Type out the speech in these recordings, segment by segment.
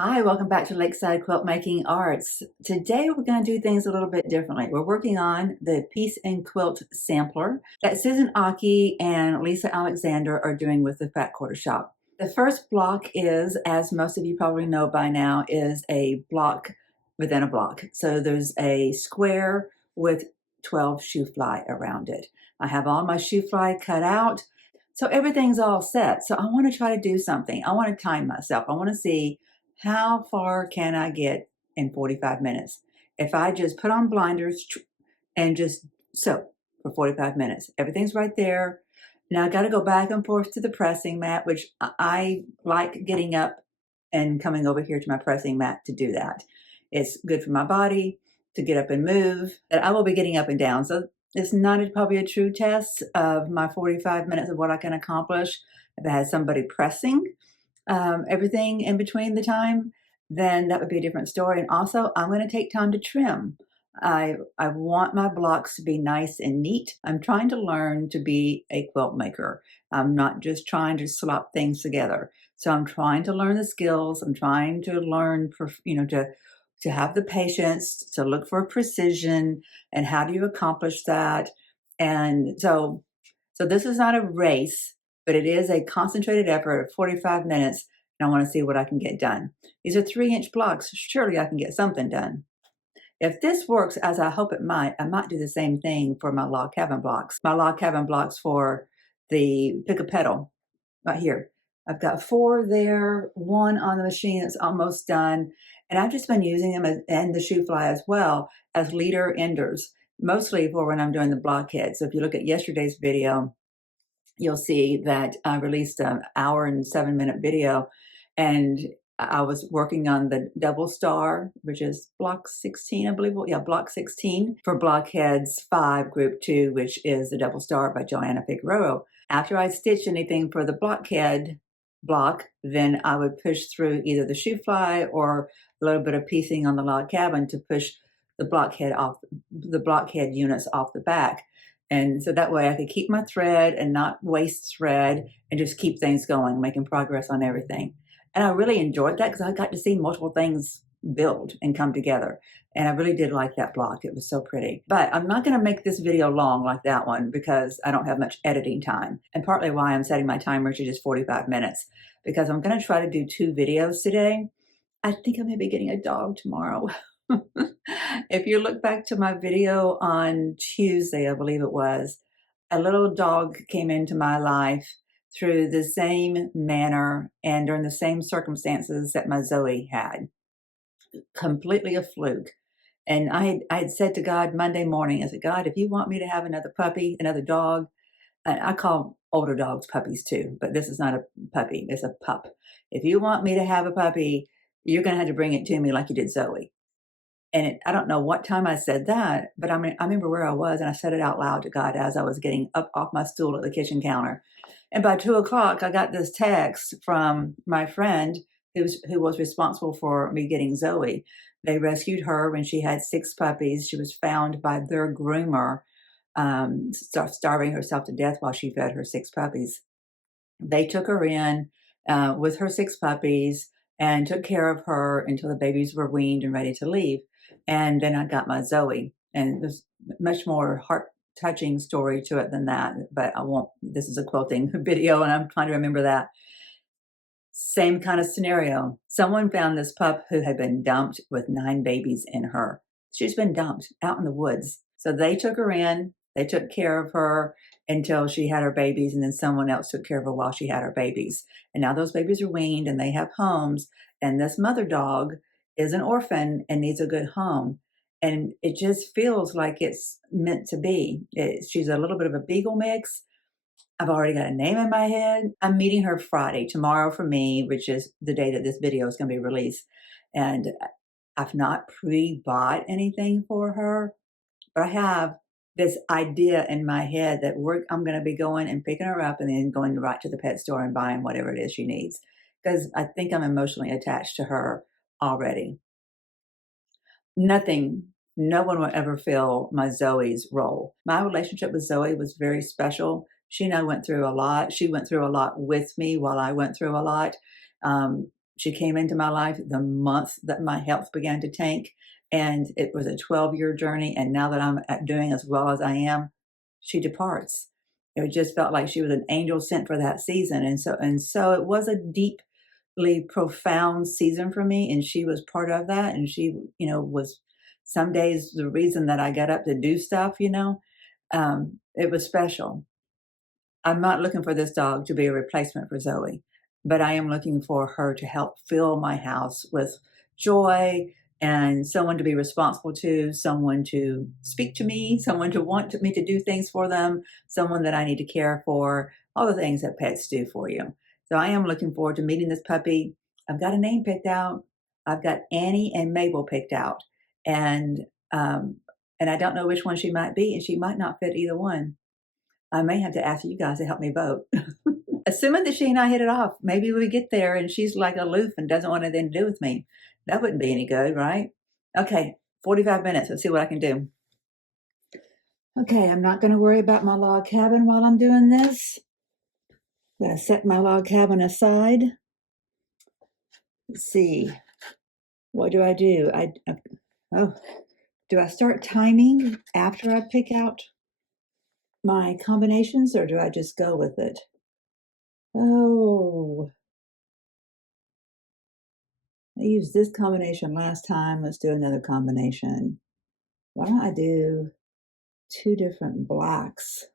Hi, welcome back to Lakeside Quilt Making Arts. Today we're going to do things a little bit differently. We're working on the Piece Quilt Sampler that Susan Aki and Lisa Alexander are doing with the Fat Quarter Shop. The first block is, as most of you probably know by now, is a block within a block. So there's a square with 12 Shoofly around it. I have all my Shoofly cut out, so everything's all set. So I want to try to do something. I want to time myself. I want to see how far can I get in 45 minutes? If I just put on blinders and just sew for 45 minutes, everything's right there. Now I got to go back and forth to the pressing mat, which I like getting up and coming over here to my pressing mat to do that. It's good for my body to get up and move. And I will be getting up and down. So it's not probably a true test of my 45 minutes of what I can accomplish if I had somebody pressing everything in between the time, then that would be a different story. And also, I'm going to take time to trim. I want my blocks to be nice and neat. I'm trying to learn to be a quilt maker. I'm not just trying to slop things together. So I'm trying to learn the skills. I'm trying to learn, to have the patience, to look for precision, and how do you accomplish that? And so this is not a race, but it is a concentrated effort of 45 minutes, and I want to see what I can get done. These are 3-inch blocks. Surely I can get something done. If this works as I hope it might, I might do the same thing for my log cabin blocks. My log cabin blocks for the pick a petal right here. I've got 4 there, 1 on the machine that's almost done, and I've just been using them and the Shoofly as well as leader enders, mostly for when I'm doing the blockheads. So if you look at yesterday's video, you'll see that I released an hour and 7-minute video, and I was working on the double star, which is block 16, I believe. Yeah, block 16 for Blockheads 5, Group 2, which is the double star by Joanna Figueroa. After I stitched anything for the blockhead block, then I would push through either the Shoofly or a little bit of piecing on the log cabin to push the blockhead units off the back. And so that way I could keep my thread and not waste thread and just keep things going, making progress on everything. And I really enjoyed that because I got to see multiple things build and come together. And I really did like that block. It was so pretty. But I'm not going to make this video long like that one because I don't have much editing time. And partly why I'm setting my timer to just 45 minutes, because I'm going to try to do 2 videos today. I think I may be getting a dog tomorrow. If you look back to my video on Tuesday, I believe it was, a little dog came into my life through the same manner and during the same circumstances that my Zoe had. Completely a fluke. And I had said to God Monday morning, I said, God, if you want me to have another puppy, another dog, and I call older dogs puppies too, but this is not a puppy, it's a pup. If you want me to have a puppy, you're going to have to bring it to me like you did Zoe. And I don't know what time I said that, but I remember where I was, and I said it out loud to God as I was getting up off my stool at the kitchen counter. And by 2 o'clock, I got this text from my friend who was responsible for me getting Zoe. They rescued her when she had 6 puppies. She was found by their groomer, starving herself to death while she fed her 6 puppies. They took her in with her 6 puppies and took care of her until the babies were weaned and ready to leave. And then I got my Zoe, and there's much more heart-touching story to it than that, but I won't. This is a quilting video, and I'm trying to remember that. Same kind of scenario. Someone found this pup who had been dumped with 9 babies in her. She's been dumped out in the woods. So they took her in, they took care of her until she had her babies, and then someone else took care of her while she had her babies. And now those babies are weaned and they have homes, and this mother dog is an orphan and needs a good home. And it just feels like it's meant to be. She's a little bit of a beagle mix. I've already got a name in my head. I'm meeting her Friday, tomorrow for me, which is the day that this video is going to be released. And I've not pre-bought anything for her, but I have this idea in my head that I'm going to be going and picking her up and then going right to the pet store and buying whatever it is she needs, because I think I'm emotionally attached to her already. No one will ever fill my Zoe's role. My relationship with Zoe was very special. She and I went through a lot. She went through a lot with me while I went through a lot. She came into my life the month that my health began to tank, and it was a 12-year journey. And now that I'm doing as well as I am, she departs. It just felt like she was an angel sent for that season. And so it was a deeply profound season for me, and she was part of that. And she, was some days the reason that I got up to do stuff. It was special. I'm not looking for this dog to be a replacement for Zoe, but I am looking for her to help fill my house with joy and someone to be responsible to, someone to speak to me, someone to want me to do things for them, someone that I need to care for, all the things that pets do for you. So I am looking forward to meeting this puppy. I've got a name picked out. I've got Annie and Mabel picked out. And I don't know which one she might be, and she might not fit either one. I may have to ask you guys to help me vote. Assuming that she and I hit it off, maybe we get there and she's like aloof and doesn't want anything to do with me. That wouldn't be any good, right? Okay, 45 minutes. Let's see what I can do. Okay, I'm not going to worry about my log cabin while I'm doing this. I'm going to set my log cabin aside. Let's see. What do? Do I start timing after I pick out my combinations, or do I just go with it? Oh, I used this combination last time. Let's do another combination. Why don't I do 2 different blacks?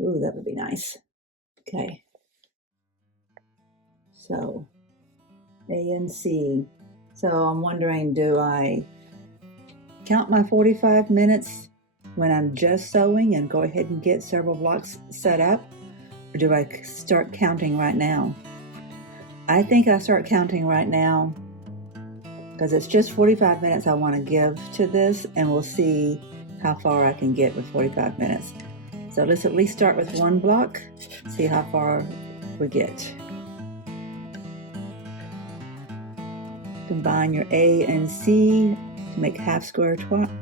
Ooh, that would be nice. Okay. So A and C. So I'm wondering, do I count my 45 minutes when I'm just sewing and go ahead and get several blocks set up? Or do I start counting right now? I think I start counting right now because it's just 45 minutes I want to give to this, and we'll see how far I can get with 45 minutes. So let's at least start with 1 block, see how far we get. Combine your A and C to make half square triangles.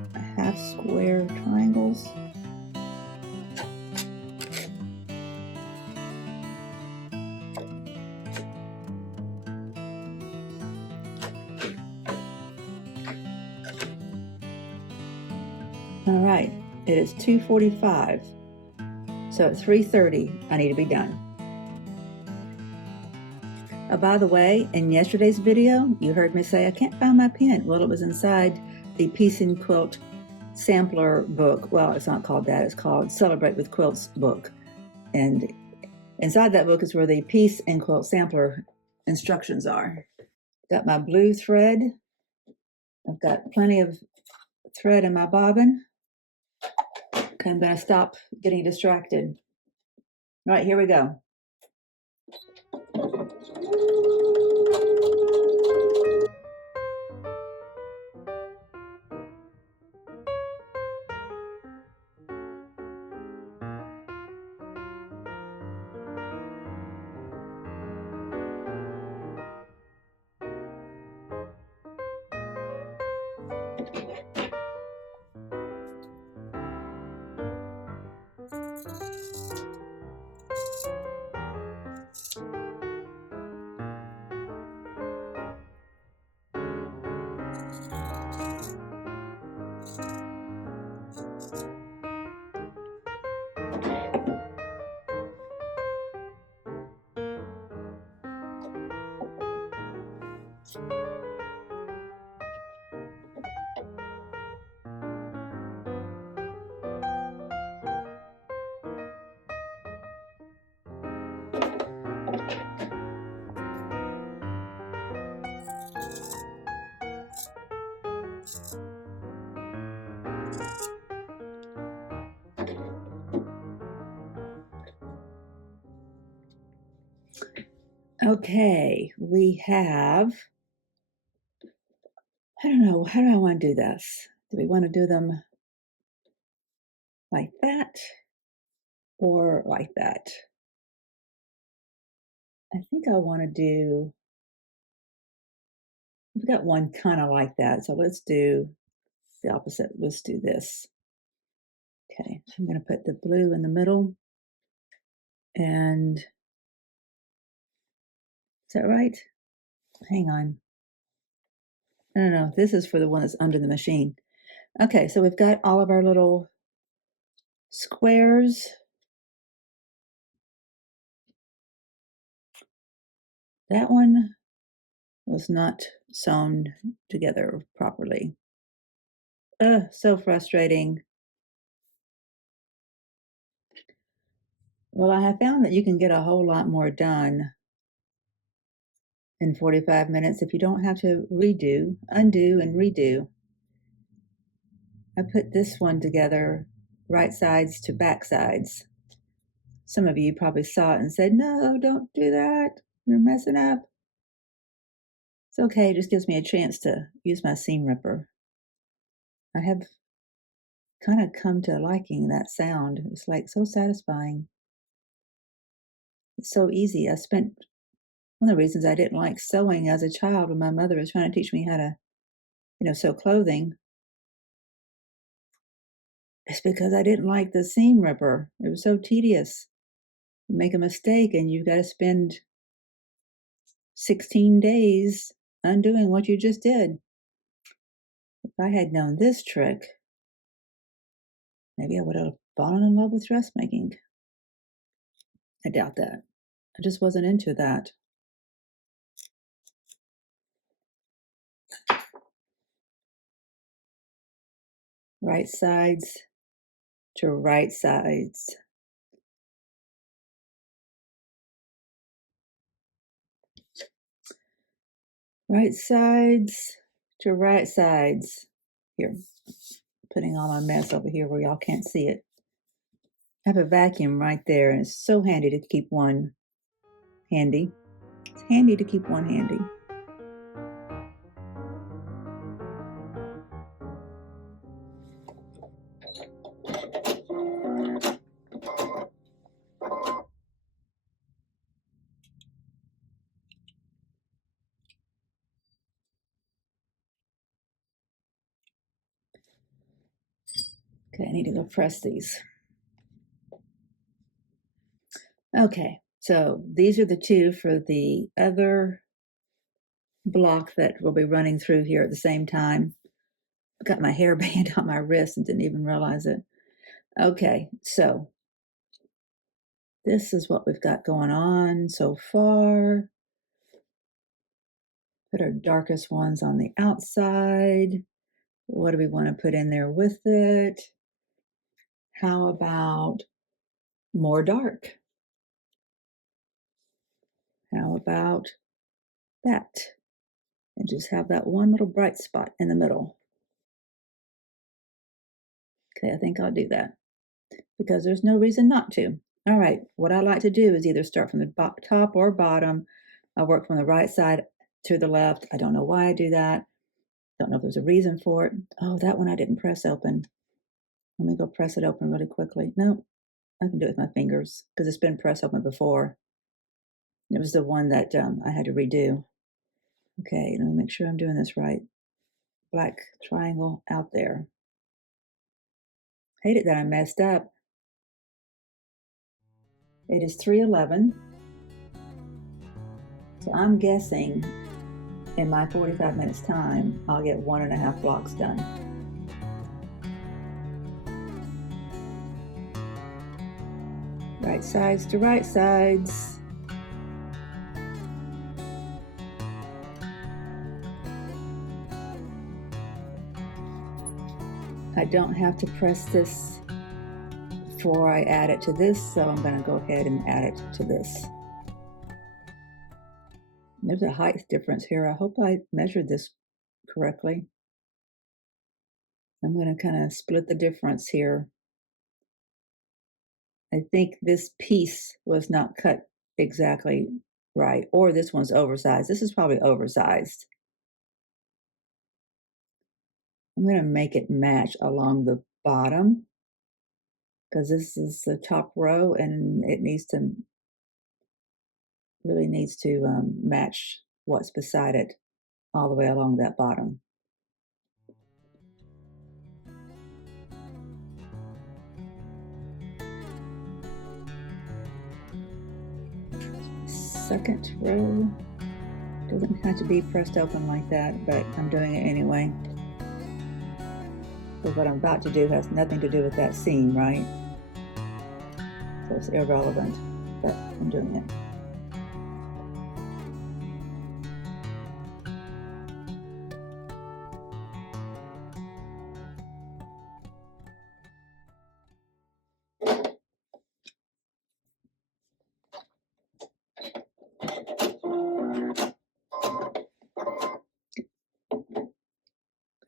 All right, it is 2:45, so at 3:30 I need to be done. By the way, in yesterday's video, you heard me say I can't find my pen. Well, it was inside the Piece Quilt Sampler book. Well, it's not called that. It's called Celebrate with Quilts book. And inside that book is where the Piece Quilt Sampler instructions are. Got my blue thread. I've got plenty of thread in my bobbin. Okay, I'm going to stop getting distracted. All right, here we go. Okay, we have, I don't know, how do I want to do this? Do we want to do them like that or like that? I think I want to do, we've got one kind of like that, so let's do the opposite. Let's do this. Okay, I'm going to put the blue in the middle, and is that right? hang on. No, this is for the one that's under the machine. Okay, so we've got all of our little squares. That one was not sewn together properly. So frustrating. Well, I have found that you can get a whole lot more done in 45 minutes if you don't have to undo and redo. I put this one together, right sides to back sides. Some of you probably saw it and said, no, don't do that. You're messing up. It's okay, it just gives me a chance to use my seam ripper. I have kind of come to liking that sound. It's like so satisfying. It's so easy. One of the reasons I didn't like sewing as a child when my mother was trying to teach me how to, sew clothing, is because I didn't like the seam ripper. It was so tedious. You make a mistake and you've got to spend 16 days undoing what you just did. If I had known this trick, maybe I would have fallen in love with dressmaking. I doubt that. I just wasn't into that. Right sides to right sides. Right sides to right sides. Here, putting all my mess over here where y'all can't see it. I have a vacuum right there, and it's so handy to keep one handy. It's handy to keep one handy. Okay, I need to go press these. Okay, so these are the two for the other block that we'll be running through here at the same time. I got my hairband on my wrist and didn't even realize it. Okay, so this is what we've got going on so far. Put our darkest ones on the outside. What do we want to put in there with it? How about more dark? How about that? And just have that one little bright spot in the middle. Okay, I think I'll do that because there's no reason not to. All right, what I like to do is either start from the top or bottom. I work from the right side to the left. I don't know why I do that. Don't know if there's a reason for it. Oh, that one I didn't press open. Let me go press it open really quickly. No, I can do it with my fingers because it's been pressed open before. It was the one that I had to redo. Okay, let me make sure I'm doing this right. Black triangle out there. Hate it that I messed up. It is 3:11. So I'm guessing in my 45 minutes time, I'll get 1.5 blocks done. Right sides to right sides. I don't have to press this before I add it to this, so I'm going to go ahead and add it to this. There's a height difference here. I hope I measured this correctly. I'm going to kind of split the difference here. I think this piece was not cut exactly right, or this one's oversized. This is probably oversized. I'm going to make it match along the bottom because this is the top row and it really needs to match what's beside it all the way along that bottom. Second row, Doesn't have to be pressed open like that, but I'm doing it anyway. So what I'm about to do has nothing to do with that seam, right? So it's irrelevant, but I'm doing it.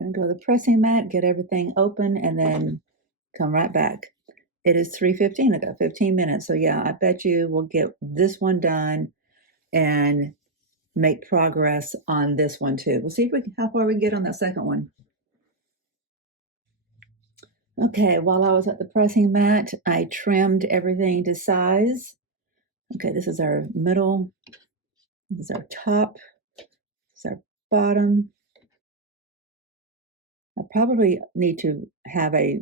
I'm gonna go to the pressing mat, get everything open, and then come right back. It is 3:15. I got 15 minutes. So yeah, I bet you we'll get this one done and make progress on this one too. We'll see if we can, how far we get on that second one. Okay, while I was at the pressing mat, I trimmed everything to size. Okay, this is our middle, this is our top, this is our bottom. I probably need to have a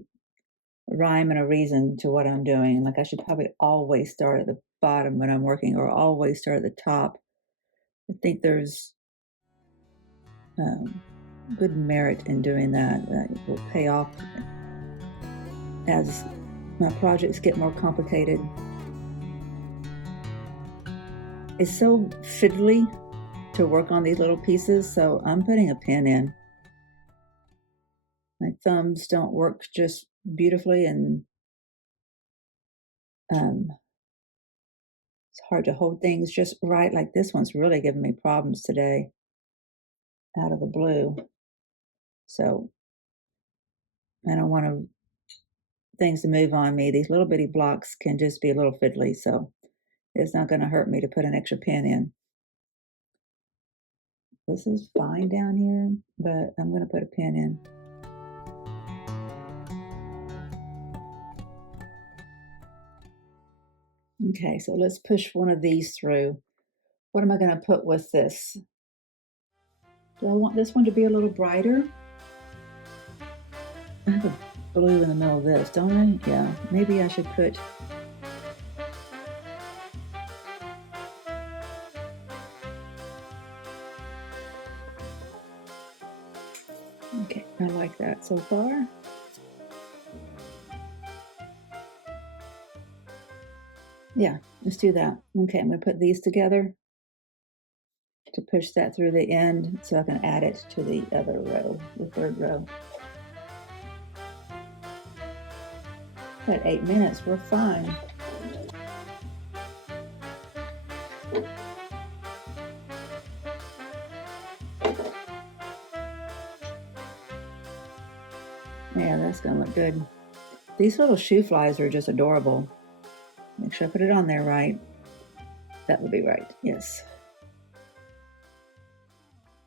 rhyme and a reason to what I'm doing. Like I should probably always start at the bottom when I'm working, or always start at the top. I think there's good merit in doing that. That will pay off as my projects get more complicated. It's so fiddly to work on these little pieces, so I'm putting a pin in. My thumbs don't work just beautifully, and it's hard to hold things just right. Like this one's really giving me problems today out of the blue. So I don't want things to move on me. These little bitty blocks can just be a little fiddly, so it's not going to hurt me to put an extra pin in. This is fine down here, but I'm going to put a pin in. Okay, so let's push one of these through. What am I going to put with this? Do I want this one to be a little brighter? I have a blue in the middle of this, don't I? Yeah, maybe I should put... Okay, I like that so far. Yeah, let's do that. Okay, I'm going to put these together to push that through the end so I can add it to the other row, the third row. At 8 minutes, we're fine. Yeah, that's gonna look good. These little shoe flies are just adorable. Make sure I put it on there right. That would be right, yes.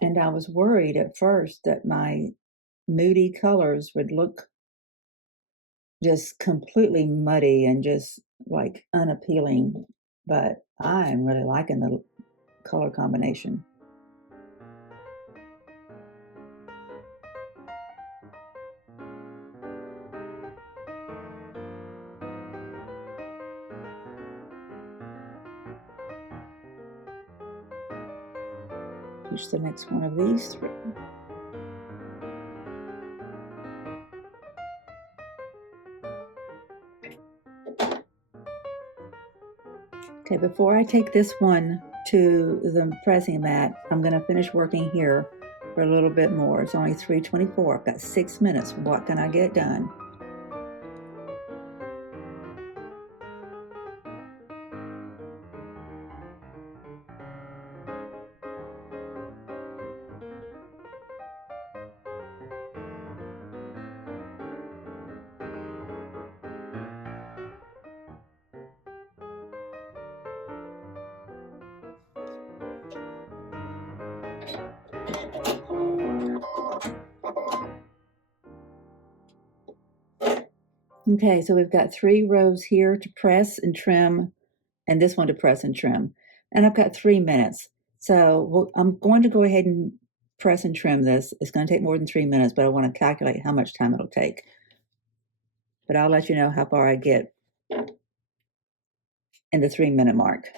And I was worried at first that my moody colors would look just completely muddy and just like unappealing, but I'm really liking the color combination. Push the next one of these through. Okay, before I take this one to the pressing mat, I'm going to finish working here for a little bit more. It's only 3:24. I've got 6 minutes. What can I get done? Okay, so we've got 3 rows here to press and trim, and this one to press and trim. And I've got 3 minutes. So I'm going to go ahead and press and trim this. It's going to take more than 3 minutes, but I want to calculate how much time it'll take. But I'll let you know how far I get in the 3-minute mark.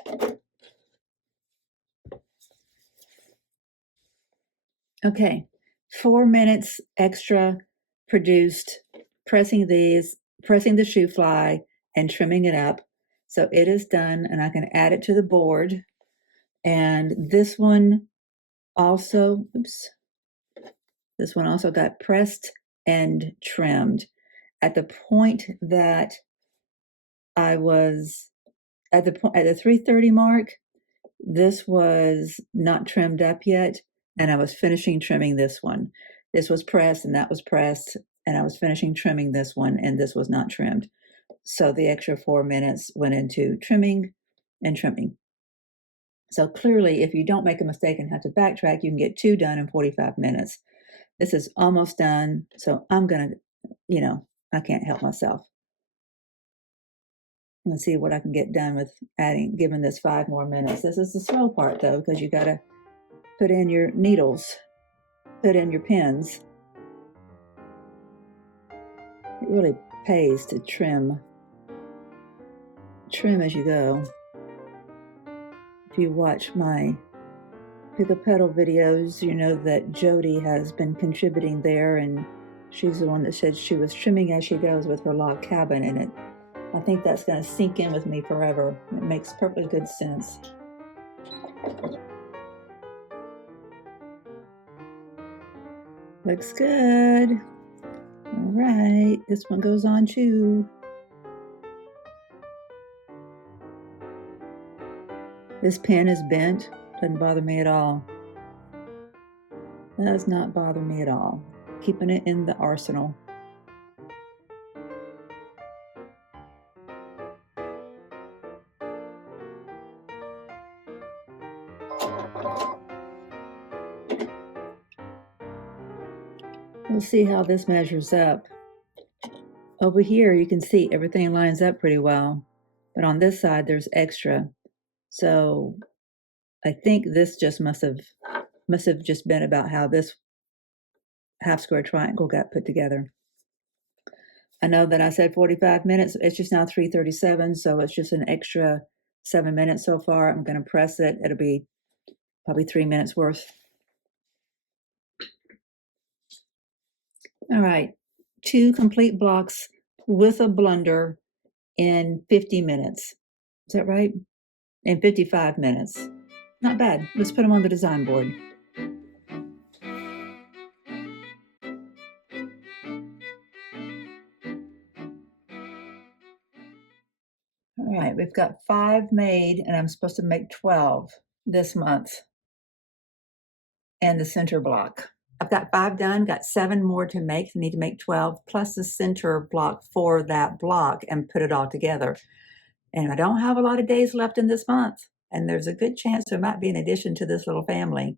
Okay, 4 minutes extra produced, pressing the Shoofly and trimming it up. So it is done, and I can add it to the board. And this one also, this one also got pressed and trimmed. At the point that I was at the 3:30 mark, this was not trimmed up yet, and I was finishing trimming this one. This was pressed and that was pressed, and I was finishing trimming this one, and this was not trimmed. So the extra 4 minutes went into trimming and trimming. So clearly, if you don't make a mistake and have to backtrack, you can get 2 done in 45 minutes. This is almost done, so I'm gonna, I can't help myself. I'm gonna see what I can get done with giving this 5 more minutes. This is the slow part though, because you gotta put in your needles, put in your pins. It really pays to trim as you go. If you watch my Pick a Petal videos, you know that Jody has been contributing there, and she's the one that said she was trimming as she goes with her log cabin, and I think that's going to sink in with me forever. It makes perfectly good sense. Looks good. All right, this one goes on too. This pen is bent. Doesn't bother me at all. Does not bother me at all. Keeping it in the arsenal. We'll see how this measures up. Over here, you can see everything lines up pretty well, but on this side, there's extra. So I think this just must have just been about how this half square triangle got put together. I know that I said 45 minutes. It's just now 3:37, so it's just an extra 7 minutes so far. I'm going to press it. It'll be probably 3 minutes worth. All right, 2 complete blocks with a blender in 50 minutes. Is that right? In 55 minutes. Not bad. Let's put them on the design board. All right, we've got 5 made, and I'm supposed to make 12 this month. And the center block. I've got 5 done, got 7 more to make. I need to make 12 plus the center block for that block and put it all together. And I don't have a lot of days left in this month, and there's a good chance there might be an addition to this little family.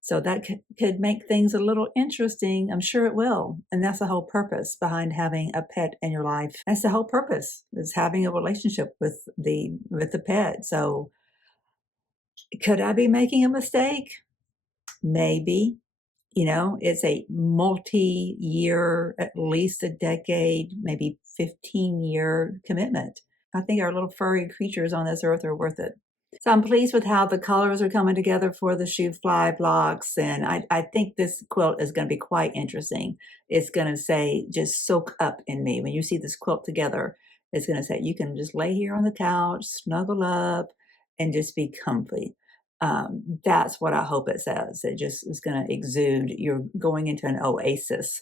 So that could make things a little interesting. I'm sure it will. And that's the whole purpose behind having a pet in your life. That's the whole purpose, is having a relationship with the pet. So could I be making a mistake? Maybe. It's a multi-year, at least a decade, maybe 15-year commitment. I think our little furry creatures on this earth are worth it. So I'm pleased with how the colors are coming together for the Shoofly blocks, and I think this quilt is going to be quite interesting. It's going to say, just soak up in me. When you see this quilt together, it's going to say, you can just lay here on the couch, snuggle up, and just be comfy. That's what I hope it says. It just is going to exude, you're going into an oasis.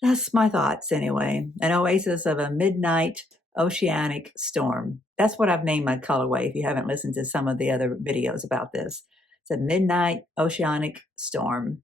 That's my thoughts anyway. An oasis of a midnight oceanic storm. That's what I've named my colorway if you haven't listened to some of the other videos about this. It's a midnight oceanic storm.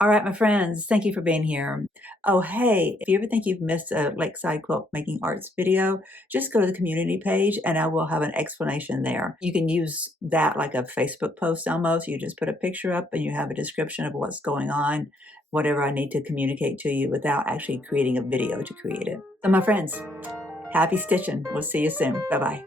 All right, my friends, thank you for being here. Oh, hey, if you ever think you've missed a Lakeside Quilt Making Arts video, just go to the community page and I will have an explanation there. You can use that like a Facebook post almost. You just put a picture up and you have a description of what's going on, whatever I need to communicate to you without actually creating a video to create it. So my friends, happy stitching. We'll see you soon. Bye-bye.